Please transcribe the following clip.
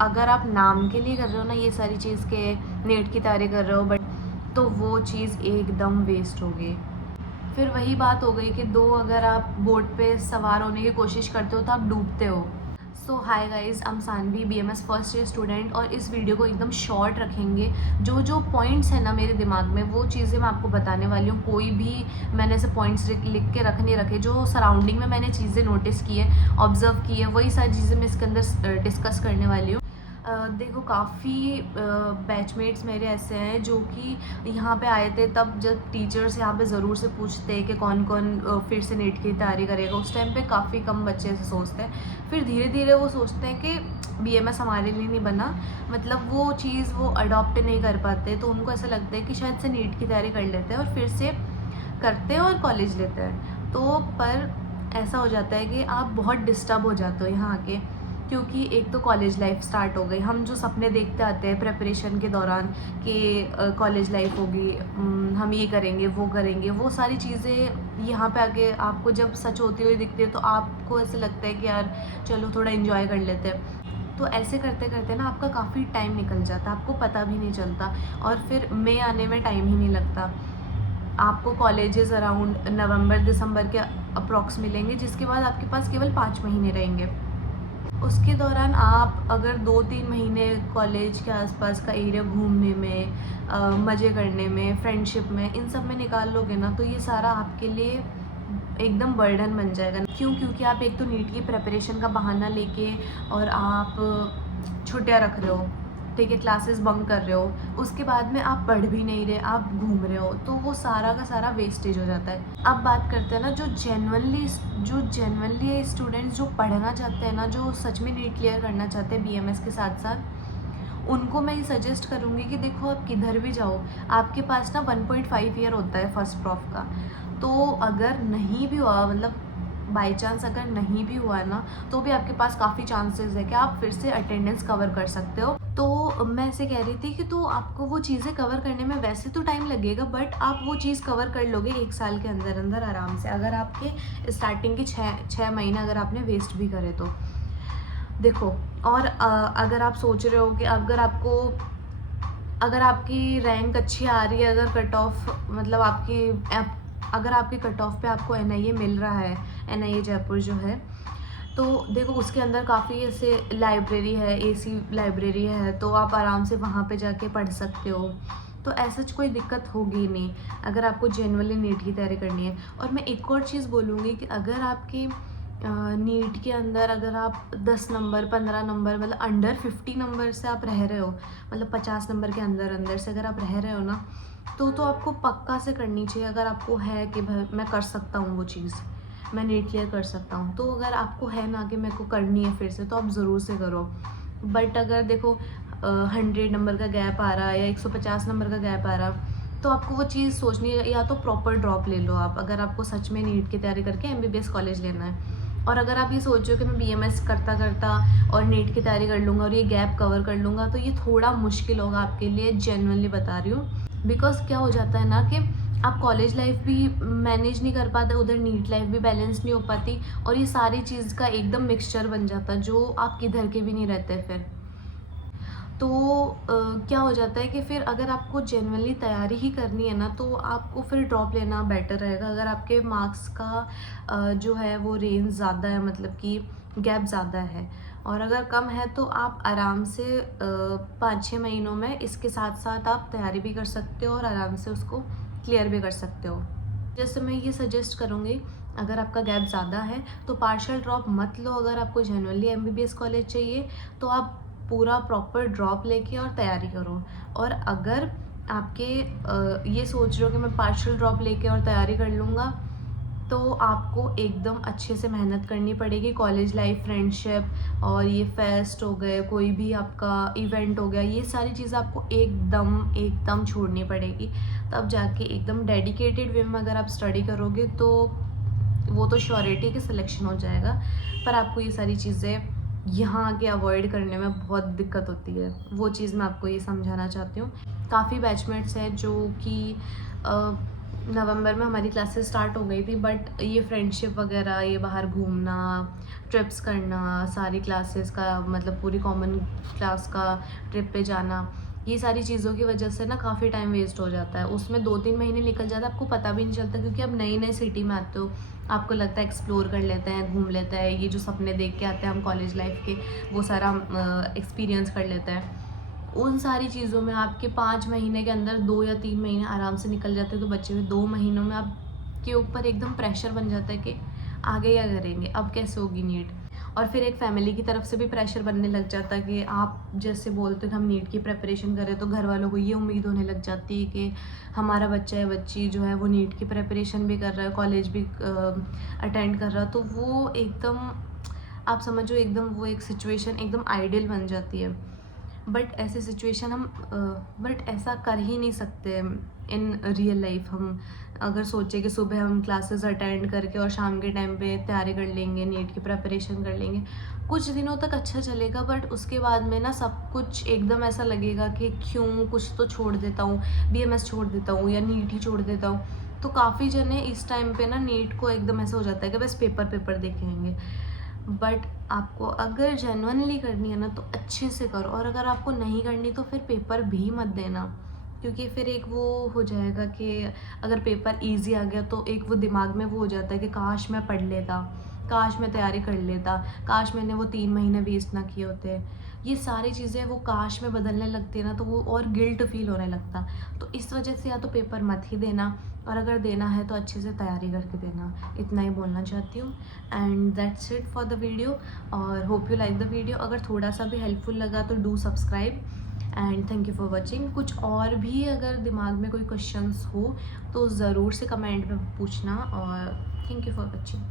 अगर आप नाम के लिए कर रहे हो ना ये सारी चीज़ के नेट की तैयारी कर रहे हो, बट तो वो चीज़ एकदम वेस्ट हो गई। फिर वही बात हो गई कि दो, अगर आप बोट पे सवार होने की कोशिश करते हो तो आप डूबते हो। So hi guys, I am Saanvi, BMS first year student, और इस वीडियो को एकदम शॉर्ट रखेंगे। जो जो पॉइंट्स हैं ना मेरे दिमाग में, वो चीज़ें मैं आपको बताने वाली हूँ। कोई भी मैंने ऐसे पॉइंट्स लिख के रख नहीं रखे, जो सराउंडिंग में मैंने चीज़ें नोटिस की है, ऑब्जर्व की है, वही सारी चीज़ें मैं इसके अंदर डिस्कस करने वाली हूँ। देखो, काफ़ी बैचमेट्स मेरे ऐसे हैं जो कि यहाँ पे आए थे तब, जब टीचर्स यहाँ पे ज़रूर से पूछते हैं कि कौन कौन फिर से नेट की तैयारी करेगा। उस टाइम पे काफ़ी कम बच्चे ऐसे सोचते हैं। फिर धीरे धीरे वो सोचते हैं कि BMS हमारे लिए नहीं बना, मतलब वो चीज़ वो अडॉप्ट नहीं कर पाते, तो उनको ऐसा लगता है कि शायद से नीट की तैयारी कर लेते हैं और फिर से करते हैं और कॉलेज लेते हैं। तो पर ऐसा हो जाता है कि आप बहुत डिस्टर्ब हो जाते हो यहाँ आके, क्योंकि एक तो कॉलेज लाइफ स्टार्ट हो गई। हम जो सपने देखते आते हैं प्रेपरेशन के दौरान कि कॉलेज लाइफ होगी, हम ये करेंगे वो करेंगे, वो सारी चीज़ें यहाँ पे आके आपको जब सच होती हुई दिखती है तो आपको ऐसे लगता है कि यार चलो थोड़ा इन्जॉय कर लेते हैं। तो ऐसे करते करते ना आपका काफ़ी टाइम निकल जाता, आपको पता भी नहीं चलता, और फिर मई आने में टाइम ही नहीं लगता। आपको कॉलेजेस अराउंड नवंबर दिसंबर के अप्रॉक्स मिलेंगे, जिसके बाद आपके पास केवल 5 महीने रहेंगे। उसके दौरान आप अगर 2-3 महीने कॉलेज के आसपास का एरिया घूमने में, मज़े करने में, फ्रेंडशिप में, इन सब में निकाल लोगे ना, तो ये सारा आपके लिए एकदम बर्डन बन जाएगा। क्यों? क्योंकि आप एक तो नीट की प्रिपरेशन का बहाना लेके और आप छुट्टियाँ रख रहे हो, ठीक है, क्लासेस बंक कर रहे हो, उसके बाद में आप पढ़ भी नहीं रहे, आप घूम रहे हो, तो वो सारा का सारा वेस्टेज हो जाता है। अब बात करते हैं ना जो जेन्युइनली स्टूडेंट्स जो पढ़ना चाहते हैं ना, जो सच में नीट क्लियर करना चाहते हैं BMS के साथ साथ, उनको मैं ये सजेस्ट करूँगी कि देखो, आप किधर भी जाओ, आपके पास ना 1.5 ईयर होता है फर्स्ट प्रॉफ का। तो अगर नहीं भी हुआ, मतलब बाई चांस अगर नहीं भी हुआ ना, तो भी आपके पास काफ़ी चांसेस है कि आप फिर से अटेंडेंस कवर कर सकते हो। तो मैं ऐसे कह रही थी कि तो आपको वो चीज़ें कवर करने में वैसे तो टाइम लगेगा, बट आप वो चीज़ कवर कर लोगे 1 साल के अंदर अंदर आराम से, अगर आपके स्टार्टिंग के 6 महीने अगर आपने वेस्ट भी करे तो। देखो, और अगर आप सोच रहे हो कि अगर आपकी रैंक अच्छी आ रही है, अगर कट ऑफ, मतलब अगर आपके कट ऑफ पे आपको NIA मिल रहा है, NIA जयपुर जो है, तो देखो उसके अंदर काफ़ी ऐसे लाइब्रेरी है, AC लाइब्रेरी है, तो आप आराम से वहाँ पे जाके पढ़ सकते हो। तो ऐसा कोई दिक्कत होगी नहीं अगर आपको जेन्युइनली नीट की तैयारी करनी है। और मैं एक और चीज़ बोलूँगी कि अगर आपकी नीट के अंदर अगर आप 10 नंबर 15 नंबर, मतलब अंडर 50 नंबर से आप रह रहे हो, मतलब 50 नंबर के अंदर अंदर से अगर आप रह रहे हो ना, तो आपको पक्का से करनी चाहिए। अगर आपको है कि भाई मैं कर सकता हूँ वो चीज़, मैं नीट क्लियर कर सकता हूँ, तो अगर आपको है ना कि मेरे को करनी है फिर से, तो आप ज़रूर से करो। बट अगर देखो 100 नंबर का गैप आ रहा है या 150 नंबर का गैप आ रहा, तो आपको वो चीज़ सोचनी है, या तो प्रॉपर ड्रॉप ले लो आप, अगर आपको सच में नीट की तैयारी करके MBBS कॉलेज लेना है। और अगर आप ये सोच रहे हो कि मैं BMS करता करता और नीट की तैयारी कर लूँगा और ये गैप कवर कर लूँगा, तो ये थोड़ा मुश्किल होगा आपके लिए, जेन्युइनली बता रही हूँ। बिकॉज़ क्या हो जाता है ना कि आप कॉलेज लाइफ भी मैनेज नहीं कर पाते, उधर नीट लाइफ भी बैलेंस नहीं हो पाती, और ये सारी चीज़ का एकदम मिक्सचर बन जाता है, जो आप किधर के भी नहीं रहते फिर। तो क्या हो जाता है कि फिर अगर आपको जेन्युइनली तैयारी ही करनी है ना, तो आपको फिर ड्रॉप लेना बेटर रहेगा। अगर आपके मार्क्स का जो है वो रेंज ज़्यादा है, मतलब कि गैप ज़्यादा है, और अगर कम है तो आप आराम से 5-6 महीनों में इसके साथ साथ आप तैयारी भी कर सकते हो और आराम से उसको क्लियर भी कर सकते हो। जैसे मैं ये सजेस्ट करूँगी, अगर आपका गैप ज़्यादा है तो पार्शियल ड्रॉप मत लो। अगर आपको जेन्युइनली MBBS कॉलेज चाहिए तो आप पूरा प्रॉपर ड्रॉप लेके और तैयारी करो। और अगर आपके ये सोच रहे हो कि मैं पार्शियल ड्रॉप लेके और तैयारी कर लूँगा, तो आपको एकदम अच्छे से मेहनत करनी पड़ेगी। कॉलेज लाइफ, फ्रेंडशिप और ये फेस्ट हो गए, कोई भी आपका इवेंट हो गया, ये सारी चीज़ें आपको एकदम छोड़नी पड़ेगी। तब जाके एकदम डेडिकेटेड वे में अगर आप स्टडी करोगे, तो वो तो श्योरिटी कि सिलेक्शन हो जाएगा। पर आपको ये सारी चीज़ें यहाँ आके अवॉइड करने में बहुत दिक्कत होती है, वो चीज़ मैं आपको ये समझाना चाहती हूँ। काफ़ी बैचमेट्स हैं जो कि नवंबर में हमारी क्लासेस स्टार्ट हो गई थी, बट ये फ्रेंडशिप वगैरह, ये बाहर घूमना, ट्रिप्स करना, सारी क्लासेस का मतलब पूरी कॉमन क्लास का ट्रिप पे जाना, ये सारी चीज़ों की वजह से ना काफ़ी टाइम वेस्ट हो जाता है। उसमें 2-3 महीने निकल जाता है, आपको पता भी नहीं चलता, क्योंकि अब नई नई सिटी में आते हो, आपको लगता है एक्सप्लोर कर लेते हैं, घूम लेते हैं, ये जो सपने देख के आते हैं हम कॉलेज लाइफ के, वो सारा एक्सपीरियंस कर लेते हैं। उन सारी चीज़ों में आपके 5 महीने के अंदर 2 या 3 महीने आराम से निकल जाते हैं, तो बचे हुए 2 महीनों में आपके ऊपर एकदम प्रेशर बन जाता है कि आगे क्या करेंगे, अब कैसे होगी नीट। और फिर एक फैमिली की तरफ से भी प्रेशर बनने लग जाता है कि आप जैसे बोलते हो कि हम नीट की प्रिपरेशन करें, तो घर वालों को ये उम्मीद होने लग जाती है कि हमारा बच्चा या बच्ची जो है वो नीट की प्रिपरेशन भी कर रहा है, कॉलेज भी अटेंड कर रहा है, तो वो एकदम आप समझो एकदम वो एक सिचुएशन एकदम आइडियल बन जाती है। बट ऐसी सिचुएशन हम बट ऐसा कर ही नहीं सकते इन रियल लाइफ। हम अगर सोचें कि सुबह हम क्लासेस अटेंड करके और शाम के टाइम पे तैयारी कर लेंगे, नीट की प्रिपरेशन कर लेंगे, कुछ दिनों तक अच्छा चलेगा, बट उसके बाद में ना सब कुछ एकदम ऐसा लगेगा कि क्यों कुछ तो छोड़ देता हूँ, BMS छोड़ देता हूँ या नीट ही छोड़ देता हूँ। तो काफ़ी जने इस टाइम पे ना नीट को एकदम ऐसा हो जाता है कि बस पेपर देखेंगे। बट आपको अगर जेन्युइनली करनी है ना तो अच्छे से करो, और अगर आपको नहीं करनी तो फिर पेपर भी मत देना, क्योंकि फिर एक वो हो जाएगा कि अगर पेपर इजी आ गया तो एक वो दिमाग में वो हो जाता है कि काश मैं पढ़ लेता, काश मैं तैयारी कर लेता, काश मैंने वो 3 महीने वेस्ट ना किए होते। ये सारी चीज़ें वो काश में बदलने लगती है ना, तो वो और गिल्ट फील होने लगता। तो इस वजह से या तो पेपर मत ही देना, और अगर देना है तो अच्छे से तैयारी करके देना। इतना ही बोलना चाहती हूँ, and that's it for the video. और hope you like the video. अगर थोड़ा सा भी हेल्पफुल लगा तो do subscribe, and thank you for watching. कुछ और भी अगर दिमाग में कोई क्वेश्चंस हो तो ज़रूर से कमेंट में पूछना, और थैंक यू फॉर वॉचिंग।